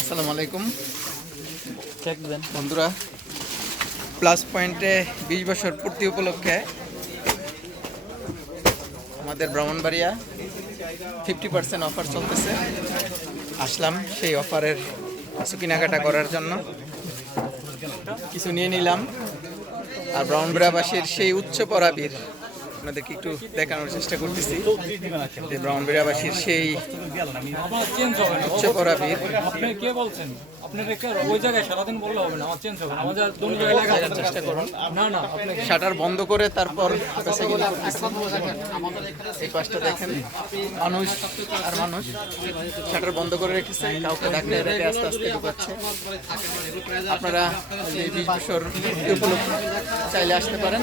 আসসালামু আলাইকুম। বন্ধুরা প্লাস পয়েন্টে বিশ বছর পূর্তি উপলক্ষে আমাদের ব্রাহ্মণবাড়িয়া ফিফটি পার্সেন্ট অফার চলতেছে। আসলাম সেই অফারের কিছু কেনাকাটা করার জন্য। কিছু নিয়ে নিলাম। আর ব্রাহ্মণবাড়িয়াবাসীর সেই উচ্চ পরাবীর আপনাদেরকে একটু দেখানোর চেষ্টা করতেছি যে ব্রাহ্মণবাড়িয়াবাসীর সেই উচ্চ পরাবীর আপনি কে বলছেন আপনি রেখে ওই জায়গায় সারাদিন বললে হবে না আমার চেঞ্জ হবে আমাদের দুটো জায়গায় লেখা চেষ্টা করুন। না না শাটার বন্ধ করে তারপর এই পাশটা দেখেন মানুষ আর মানুষ। শাটার বন্ধ করে রেখেছে কাউকে ডাকলে আস্তে আস্তে ঢুকাচ্ছে। আপনারা এই বিশ বছর উপলক্ষে চাইলে আসতে পারেন।